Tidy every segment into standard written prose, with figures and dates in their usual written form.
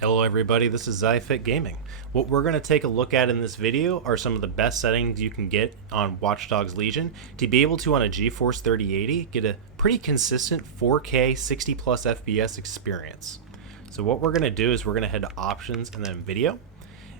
Hello everybody, this is Zyfit Gaming. What we're going to take a look at in this video are some of the best settings you can get on Watch Dogs Legion to be able to, on a GeForce 3080, get a pretty consistent 4K 60 plus FPS experience. So what we're going to do is we're going to head to Options and then Video.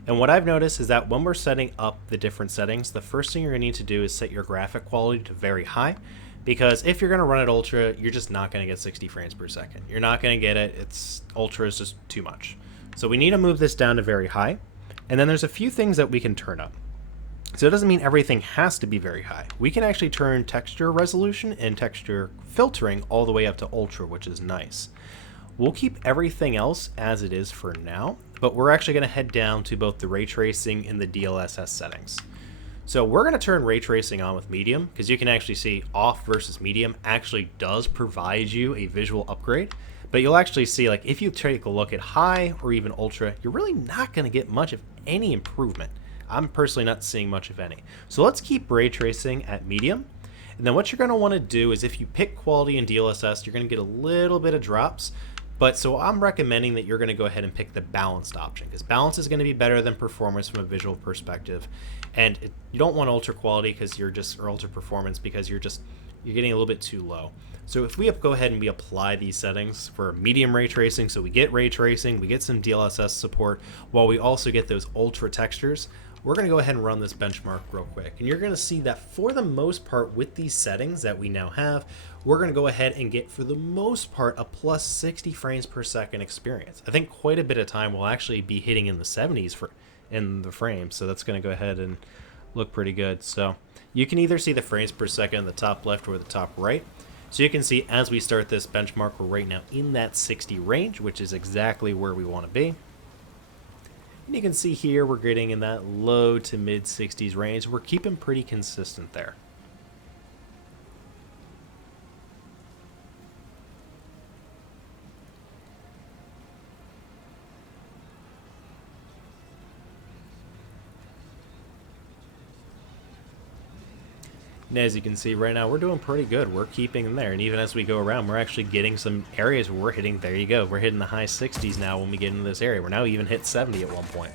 And what I've noticed is that when we're setting up the different settings, the first thing you're going to need to do is set your graphic quality to very high. Because if you're going to run it ultra, you're just not going to get 60 frames per second. You're not going to get it. Ultra is just too much. So we need to move this down to very high. And then there's a few things that we can turn up. So it doesn't mean everything has to be very high. We can actually turn texture resolution and texture filtering all the way up to ultra, which is nice. We'll keep everything else as it is for now, but we're actually going to head down to both the ray tracing and the DLSS settings. So we're going to turn ray tracing on with medium, because you can actually see off versus medium actually does provide you a visual upgrade. But you'll actually see, like, if you take a look at high or even ultra, you're really not going to get much of any improvement. I'm personally not seeing much of any. So let's keep ray tracing at medium. And then what you're going to want to do is, if you pick quality and DLSS, you're going to get a little bit of drops. But so I'm recommending that you're going to go ahead and pick the balanced option, because balance is going to be better than performance from a visual perspective. And you don't want ultra quality or ultra performance because you're getting a little bit too low. So if we go ahead and we apply these settings for medium ray tracing, so we get ray tracing, we get some DLSS support, while we also get those ultra textures, we're going to go ahead and run this benchmark real quick. And you're going to see that for the most part with these settings that we now have, we're going to go ahead and get, for the most part, a plus 60 frames per second experience. I think quite a bit of time will actually be hitting in the 70s in the frames, so that's going to go ahead and look pretty good. So you can either see the frames per second in the top left or the top right. So you can see as we start this benchmark, we're right now in that 60 range, which is exactly where we want to be. And you can see here we're getting in that low to mid 60s range. We're keeping pretty consistent there. And as you can see right now, we're doing pretty good. We're keeping them there. And even as we go around, we're actually getting some areas where we're hitting, there you go, we're hitting the high 60s now when we get into this area. We're now even hit 70 at one point.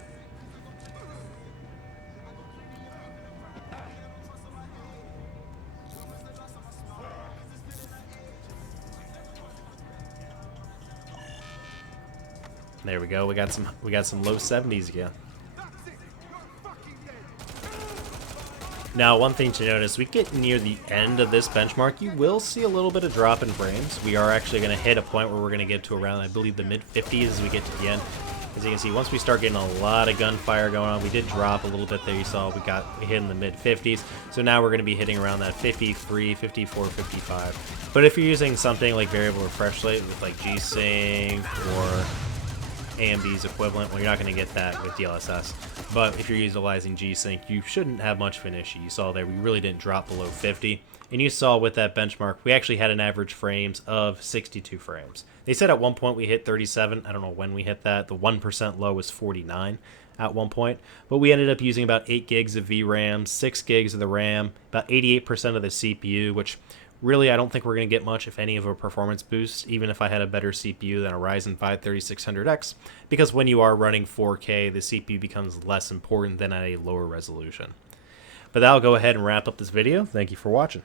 There we go. We got some low 70s again. Now, one thing to notice, we get near the end of this benchmark, you will see a little bit of drop in frames. We are actually going to hit a point where we're going to get to around, I believe, the mid-50s as we get to the end. As you can see, once we start getting a lot of gunfire going on, we did drop a little bit there. You saw we hit in the mid-50s. So now we're going to be hitting around that 53, 54, 55. But if you're using something like variable refresh rate with like G-Sync or AMD's equivalent, well, you're not going to get that with DLSS. But if you're utilizing G-Sync, you shouldn't have much of an issue. You saw there we really didn't drop below 50. And you saw with that benchmark, we actually had an average frames of 62 frames. They said at one point we hit 37. I don't know when we hit that. The 1% low was 49 at one point. But we ended up using about 8 gigs of VRAM, 6 gigs of the RAM, about 88% of the CPU, which really, I don't think we're going to get much, if any, of a performance boost, even if I had a better CPU than a Ryzen 5 3600X, because when you are running 4K, the CPU becomes less important than at a lower resolution. But that'll go ahead and wrap up this video. Thank you for watching.